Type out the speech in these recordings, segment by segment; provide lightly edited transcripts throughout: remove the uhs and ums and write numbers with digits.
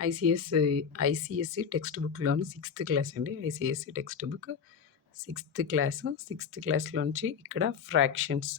ICSE text బుక్‌లోని sixth class అండి. ICSE text book sixth క్లాస్‌లోంచి ఇక్కడ fractions,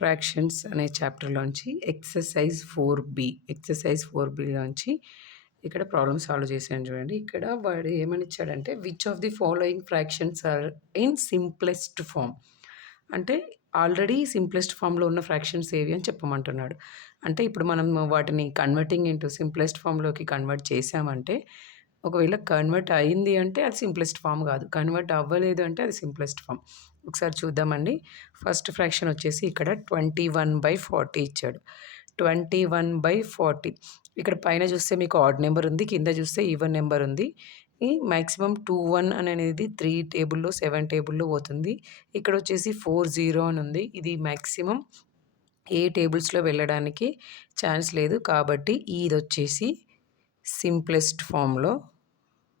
fractions అనే చాప్టర్‌లోంచి exercise 4బిలోంచి ఇక్కడ ప్రాబ్లమ్ సాల్వ్ చేశాను చూడండి. ఇక్కడ వాడు ఏమనిచ్చాడంటే which of the following fractions are in simplest form. అంటే ఆల్రెడీ సింప్లెస్ట్ ఫామ్‌లో ఉన్న ఫ్రాక్షన్స్ ఏవి అని చెప్పమంటున్నాడు. అంటే ఇప్పుడు మనం వాటిని కన్వర్టింగ్ ఇంటూ సింప్లెస్ట్ ఫామ్‌లోకి కన్వర్ట్ చేశామంటే, ఒకవేళ కన్వర్ట్ అయింది అంటే అది సింప్లెస్ట్ ఫామ్ కాదు. కన్వర్ట్ అవ్వలేదు అంటే అది సింప్లెస్ట్ ఫామ్. ఒకసారి చూద్దామండి. ఫస్ట్ ఫ్రాక్షన్ వచ్చేసి ఇక్కడ 21/40 ఇచ్చాడు. 21/40 ఇక్కడ పైన చూస్తే మీకు ఆడ్ నెంబర్ ఉంది. కింద చూస్తే ఈవెన్ నెంబర్ ఉంది. ఈ మాక్సిమం 21 అనేది 3 టేబుల్‌లో, 7 టేబుల్‌లో పోతుంది. ఇక్కడ వచ్చేసి 40 అని ఉంది. ఇది మాక్సిమం ఏ టేబుల్స్‌లో వెళ్ళడానికి ఛాన్స్ లేదు. కాబట్టి ఇదొచ్చేసి సింప్లెస్ట్ ఫామ్‌లో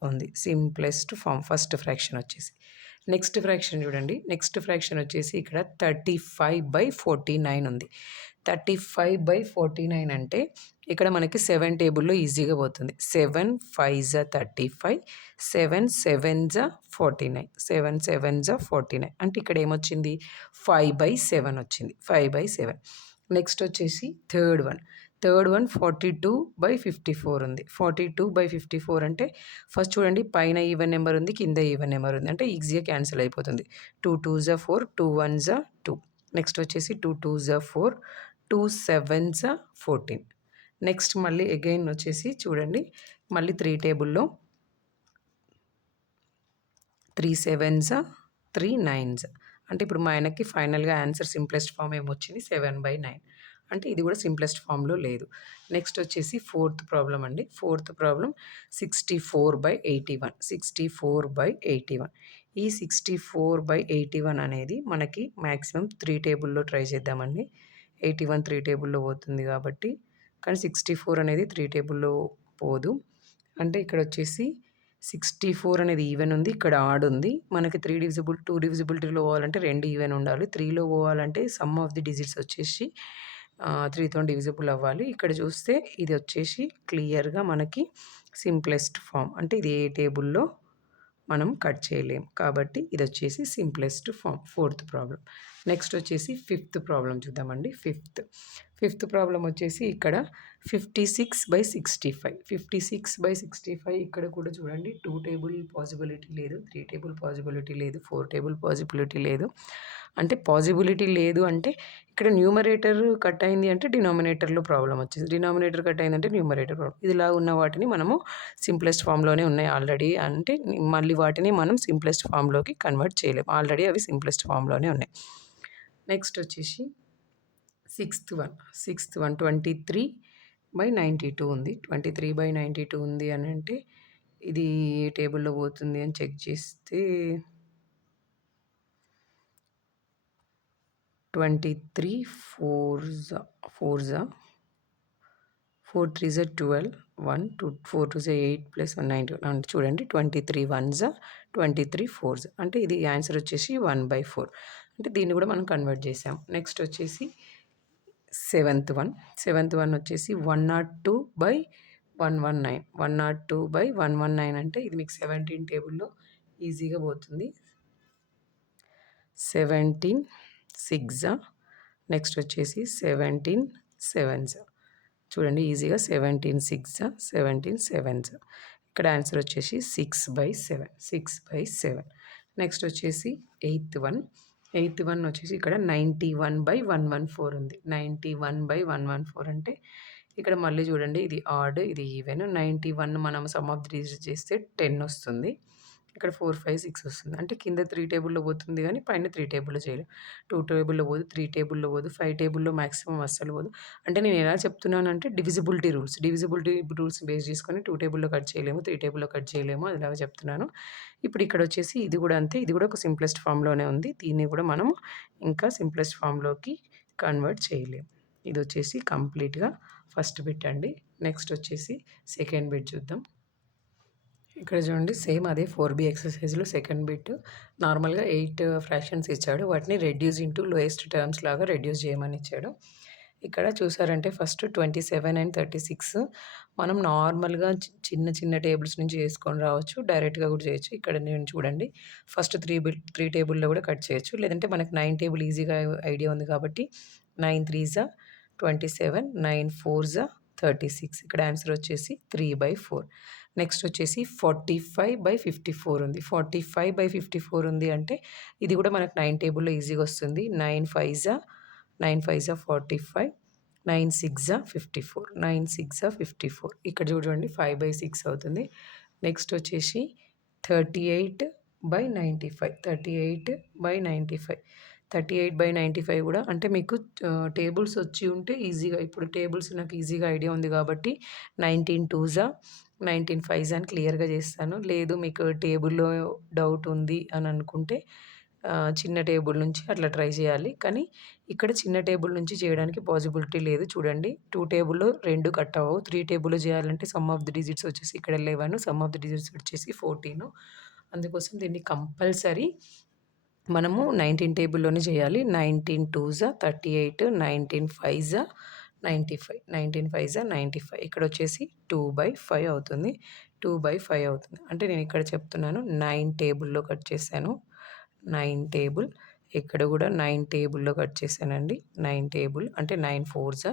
ఉంది. సింప్లెస్ట్ ఫామ్ ఫస్ట్ ఫ్రాక్షన్ వచ్చేసి. నెక్స్ట్ ఫ్రాక్షన్ చూడండి. నెక్స్ట్ ఫ్రాక్షన్ వచ్చేసి ఇక్కడ 35/49 ఉంది. 35/49 అంటే ఇక్కడ మనకి 7 టేబుల్‌లో ఈజీగా పోతుంది. 7 5 జా 35, 7 7 జా 49, 7 7 జా 49 అంటే ఇక్కడ ఏమొచ్చింది 5/7 వచ్చింది. 5/7. నెక్స్ట్ వచ్చేసి థర్డ్ వన్ 42/54 ఉంది. 42/54 అంటే ఫస్ట్ చూడండి పైన ఈవెన్ నెంబర్ ఉంది. కింద ఈవెన్ నెంబర్ ఉంది. అంటే ఈజీగా క్యాన్సిల్ అయిపోతుంది. 2 2 జా 4, 2 1 జా 2. నెక్స్ట్ వచ్చేసి 2 2 జా 4, 2 7 జా 14. నెక్స్ట్ మళ్ళీ అగైన్ వచ్చేసి చూడండి మళ్ళీ 3 టేబుల్‌లో 3 7 జా 3 9 జా అంటే ఇప్పుడు మనకి ఫైనల్‌గా ఆన్సర్ సింప్లెస్ట్ ఫామ్ ఏమొచ్చింది 7/9. అంటే ఇది కూడా సింప్లెస్ట్ ఫామ్‌లో లేదు. నెక్స్ట్ వచ్చేసి ఫోర్త్ ప్రాబ్లమ్ అండి. Fourth problem 64/81. 64/81. ఈ 64/81 అనేది మనకి మాక్సిమం 3 టేబుల్‌లో ట్రై చేద్దామండి. 81 3 టేబుల్‌లో పోతుంది కాబట్టి, కానీ 64 అనేది 3 టేబుల్‌లో పోదు. అంటే ఇక్కడ వచ్చేసి 64 అనేది ఈవెన్ ఉంది. ఇక్కడ ఆడ్ ఉంది. మనకి 2 డివిజిబిలిటీలో పోవాలంటే 2 ఈవెన్ ఉండాలి. 3లో పోవాలంటే సమ్ ఆఫ్ ది డిజిట్స్ వచ్చేసి 3తో డివిజిబుల్ అవ్వాలి. ఇక్కడ చూస్తే ఇది వచ్చేసి క్లియర్‌గా మనకి సింప్లెస్ట్ ఫామ్. అంటే ఇది ఏ టేబుల్‌లో మనం కట్ చేయలేం. కాబట్టి ఇది వచ్చేసి simplest form. Fourth problem. Next వచ్చేసి ఫిఫ్త్ ప్రాబ్లమ్ చూద్దామండి. ఫిఫ్త్ ప్రాబ్లమ్ వచ్చేసి ఇక్కడ 56/65. 56/65 ఇక్కడ కూడా చూడండి 2 టేబుల్ పాసిబిలిటీ లేదు. 3 టేబుల్ పాసిబిలిటీ లేదు. 4 టేబుల్ పాసిబిలిటీ లేదు. అంటే పాసిబిలిటీ లేదు అంటే ఇక్కడ న్యూమరేటర్ కట్ అయింది అంటే డినామినేటర్‌లో ప్రాబ్లమ్ వచ్చింది. డినామినేటర్ కట్ అయిందంటే న్యూమరేటర్ ప్రాబ్లమ్. ఇదిలా ఉన్న వాటిని మనము సింప్లెస్ట్ ఫామ్‌లోనే ఉన్నాయి ఆల్రెడీ. అంటే మళ్ళీ వాటిని మనం సింప్లెస్ట్ ఫామ్‌లోకి కన్వర్ట్ చేయలేము. ఆల్రెడీ అవి సింప్లెస్ట్ ఫామ్‌లోనే ఉన్నాయి. నెక్స్ట్ వచ్చేసి సిక్స్త్ వన్ 23/92 ఉంది. 23/92 ఉంది అని అంటే ఇది ఏ టేబుల్‌లో పోతుంది అని చెక్ చేస్తే 23 4 జా 4 3 జా 12, 1 2 4 2 జా 8 ప్లస్ 1 9 అంటే చూడండి 23 1 జా 23 4 జా అంటే ఇది ఆన్సర్ వచ్చేసి 1/4. అంటే దీన్ని కూడా మనం కన్వర్ట్ చేసాం. నెక్స్ట్ వచ్చేసి సెవెంత్ వన్ వచ్చేసి 102/119. 102/119 అంటే ఇది మీకు 17 టేబుల్‌లో ఈజీగా పోతుంది. 17 6 జా నెక్స్ట్ వచ్చేసి 17 7 జా చూడండి ఈజీగా 17 6 జా 17 7 జా ఇక్కడ ఆన్సర్ వచ్చేసి 6/7. నెక్స్ట్ వచ్చేసి ఎయిత్ వన్ వచ్చేసి ఇక్కడ 91/114 ఉంది. 91/114 అంటే ఇక్కడ మళ్ళీ చూడండి ఇది ఆడ్ ఇది ఈవెన్. 91 మనం సమ్ ఆఫ్ ది డిజిట్స్ చేస్తే 10 వస్తుంది. ఇక్కడ 4 5 6 వస్తుంది. అంటే కింద 3 టేబుల్‌లో పోతుంది కానీ పైన 3 టేబుల్‌లో చేయలేం. 2 టేబుల్‌లో పోదు, 3 టేబుల్‌లో పోదు, 5 టేబుల్‌లో మాక్సిమం అస్సలు పోదు. అంటే నేను ఎలా చెప్తున్నానంటే డివిజిబిలిటీ రూల్స్ బేస్ చేసుకొని 2 టేబుల్‌లో కట్ చేయలేము, 3 టేబుల్‌లో కట్ చేయలేము అదిలాగా చెప్తున్నాను. ఇప్పుడు ఇక్కడ వచ్చేసి ఇది కూడా అంతే. ఇది కూడా ఒక సింప్లెస్ట్ ఫామ్‌లోనే ఉంది. దీన్ని కూడా మనము ఇంకా సింప్లెస్ట్ ఫామ్‌లోకి కన్వర్ట్ చేయలేము. ఇది వచ్చేసి కంప్లీట్‌గా ఫస్ట్ బిట్ అండి. నెక్స్ట్ వచ్చేసి సెకండ్ బిట్ చూద్దాం. ఇక్కడ చూడండి సేమ్ అదే 4B ఎక్సర్సైజ్‌లో సెకండ్ బిట్ నార్మల్‌గా 8 ఫ్రాక్షన్స్ ఇచ్చాడు. వాటిని రెడ్యూస్ ఇంటూ లోయెస్ట్ టర్మ్స్ లాగా రెడ్యూస్ చేయమని ఇచ్చాడు. ఇక్కడ చూసారంటే ఫస్ట్ 27 అండ్ 36 మనం నార్మల్‌గా చిన్న చిన్న టేబుల్స్ నుంచి చేసుకొని రావచ్చు. డైరెక్ట్‌గా కూడా చేయొచ్చు. ఇక్కడ నేను చూడండి ఫస్ట్ 3 టేబుల్‌లో కూడా కట్ చేయొచ్చు. లేదంటే మనకు 9 టేబుల్ ఈజీగా ఐడియా ఉంది కాబట్టి 9 త్రీసా 27, 9 ఫోర్సా 36. ఇక్కడ ఆన్సర్ వచ్చేసి 3/4. నెక్స్ట్ వచ్చేసి 45/54 ఉంది. 45/54 ఉంది అంటే ఇది కూడా మనకు 9 టేబుల్‌లో ఈజీగా వస్తుంది. 9 ఫైవ్సా 9 ఫైవ్సా 45, 9 సిక్సా 54, 9 సిక్సా 54. ఇక్కడ చూడండి 5/6 అవుతుంది. నెక్స్ట్ వచ్చేసి 38/95, 38/95, 38/95 కూడా అంటే మీకు టేబుల్స్ వచ్చి ఉంటే ఈజీగా ఇప్పుడు టేబుల్స్ నాకు ఈజీగా ఐడియా ఉంది కాబట్టి 19 టూసా 19 ఫైవ్స్ అని క్లియర్‌గా చేస్తాను. లేదు మీకు టేబుల్‌లో డౌట్ ఉంది అని అనుకుంటే చిన్న టేబుల్ నుంచి అట్లా ట్రై చేయాలి. కానీ ఇక్కడ చిన్న టేబుల్ నుంచి చేయడానికి పాసిబిలిటీ లేదు. చూడండి 2 టేబుల్‌లో 2 కట్ అవ్వవు. 3 టేబుల్‌లో చేయాలంటే సమ్ ఆఫ్ ది డిజిట్స్ వచ్చేసి ఇక్కడ 11, సమ్ ఆఫ్ ది డిజిట్స్ వచ్చేసి 14. అందుకోసం దీన్ని కంపల్సరీ మనము 19 టేబుల్‌లోనే చేయాలి. 19 టూసా 38, 19 ఫైవ్సా 95, 19 ఫైవ్సా 95. ఇక్కడొచ్చేసి 2/5 అవుతుంది. 2/5 అవుతుంది. అంటే నేను ఇక్కడ చెప్తున్నాను 9 టేబుల్‌లో కట్ చేశాను. 9 టేబుల్. ఇక్కడ కూడా 9 టేబుల్‌లో కట్ చేశానండి. 9 టేబుల్ అంటే 9 ఫోర్సా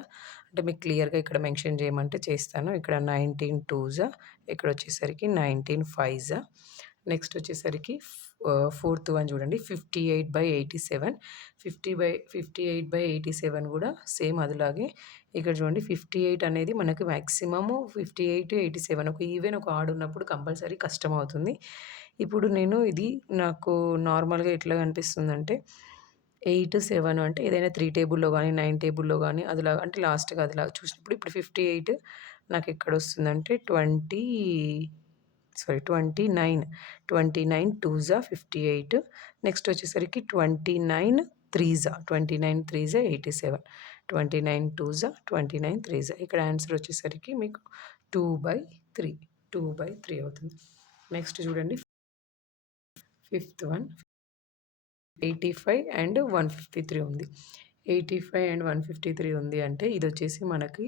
అంటే మీకు క్లియర్‌గా ఇక్కడ మెన్షన్ చేయమంటే చేస్తాను. ఇక్కడ 19 టూసా ఇక్కడొచ్చేసరికి 19 ఫైవ్సా నెక్స్ట్ వచ్చేసరికి ఫోర్త్ వన్ చూడండి 58/87. 58/87 కూడా సేమ్ అదిలాగే ఇక్కడ చూడండి 58 అనేది మనకు మాక్సిమము 58, 87 ఒక ఈవెన్ ఒక ఆడ్ ఉన్నప్పుడు కంపల్సరీ కష్టమవుతుంది. ఇప్పుడు నేను ఇది నాకు నార్మల్‌గా ఎట్లా కనిపిస్తుందంటే 8, 7 అంటే ఏదైనా 3 టేబుల్‌లో గానీ, 9 టేబుల్‌లో గానీ అదిలాగా అంటే లాస్ట్‌గా అదిలాగా చూసినప్పుడు ఇప్పుడు 58 నాకెక్కడొస్తుందంటే 29, 29 టూసా 58. నెక్స్ట్ వచ్చేసరికి 29 త్రీసా 87. 29 టూసా 29 త్రీసా ఇక్కడ ఆన్సర్ వచ్చేసరికి మీకు 2/3, 2/3 అవుతుంది. నెక్స్ట్ చూడండి ఫిఫ్త్ వన్ 85 అండ్ 153 ఉంది. 85 అండ్ 153 ఉంది అంటే ఇదొచ్చేసి మనకి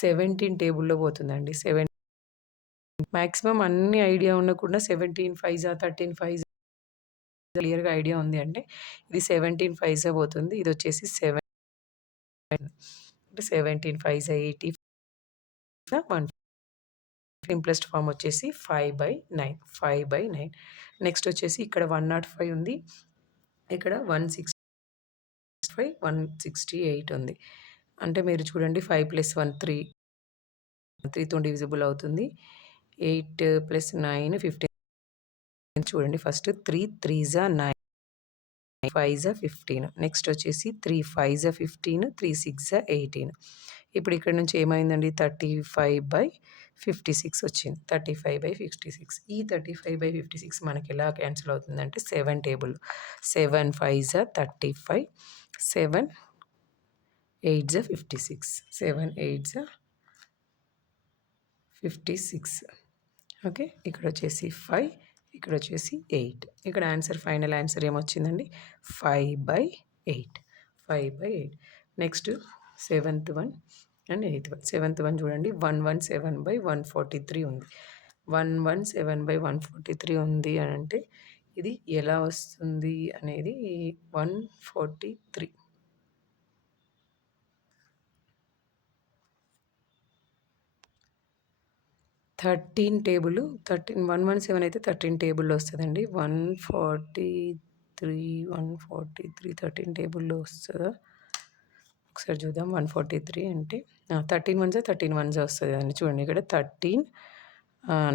17 టేబుల్‌లో పోతుందండి. మాక్సిమం అన్ని ఐడియా ఉండకుండా 17 ఫైవ్సా 13 ఫైవ్స్ క్లియర్‌గా ఐడియా ఉంది అంటే ఇది 17 ఫైవ్సే పోతుంది. ఇదొచ్చేసి 7 అంటే 17 ఫైవ్సా 80 1 సింప్లెస్ట్ ఫార్మ్ వచ్చేసి 5/9, 5/9. నెక్స్ట్ వచ్చేసి ఇక్కడ 105 ఉంది. ఇక్కడ 165, 168 ఉంది. అంటే మీరు చూడండి 5 + 1 3 3తోని డివిజిబుల్ అవుతుంది. 8 + 9 15 చూడండి ఫస్ట్ 3 త్రీసా 9, 5 ఫైవ్సా 15. నెక్స్ట్ వచ్చేసి 3 ఫైవ్సా 15, 3 సిక్సా 18. ఇప్పుడు ఇక్కడ నుంచి ఏమైందండి 35/56 వచ్చింది. 35/56. ఈ 35/56 మనకి ఎలా క్యాన్సిల్ అవుతుందంటే 7 టేబుల్. 7 ఫైవ్సా 35, 7 ఎయిట్సా 56, 7 ఎయిట్సా 56. ఓకే. ఇక్కడొచ్చేసి 5, ఇక్కడొచ్చేసి 8. ఇక్కడ ఆన్సర్ ఫైనల్ ఆన్సర్ ఏమొచ్చిందండి 5/8, 5/8. Next seventh one and eighth one. Seventh one చూడండి 117/143 ఉంది. 117/143 ఉంది అని అంటే ఇది ఎలా వస్తుంది అనేది 143. 13 టేబుల్ 117 అయితే 13 టేబుల్‌లో వస్తదండి. 143, 13 టేబుల్‌లో వస్తదా? ఒకసారి చూద్దాం 143 అంటే 13 వన్సా 13 వన్సా వస్తది కదండీ. చూడండి ఇక్కడ 13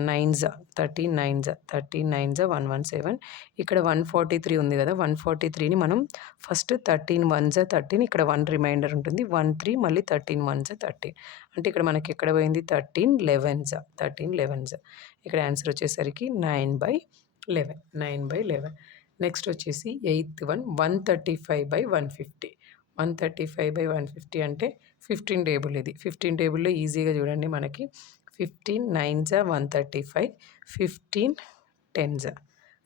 నైన్సా 13 నైన్సా 117. ఇక్కడ 143 ఉంది కదా! 143ని మనం ఫస్ట్ 13 వన్సా 13 ఇక్కడ 1 రిమైండర్ ఉంటుంది. 1 3 మళ్ళీ 13 వన్సా 13 అంటే ఇక్కడ మనకి ఎక్కడ పోయింది 13 లెవెన్సా 13 లెవెన్సా. ఇక్కడ ఆన్సర్ వచ్చేసరికి 9/11, 9/11. నెక్స్ట్ వచ్చేసి ఎయిత్ వన్ 135/150. 135/150 అంటే 15 టేబుల్ ఇది. 15 టేబుల్‌లో ఈజీగా చూడండి మనకి 15 నైన్సా 135, 15 టెన్సా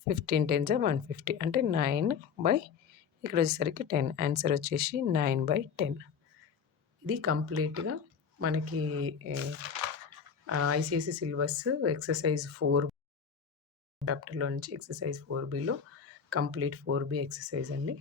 150 అంటే 9 బై ఇక్కడ వచ్చేసరికి 10. ఆన్సర్ వచ్చేసి 9/10. ఇది కంప్లీట్‌గా మనకి ఐసీఎస్‌ఈ సిలబస్ ఎక్సర్సైజ్ 4 చాప్టర్‌లో నుంచి ఎక్సర్సైజ్ 4బిలో కంప్లీట్ 4బి ఎక్సర్సైజ్ అండి.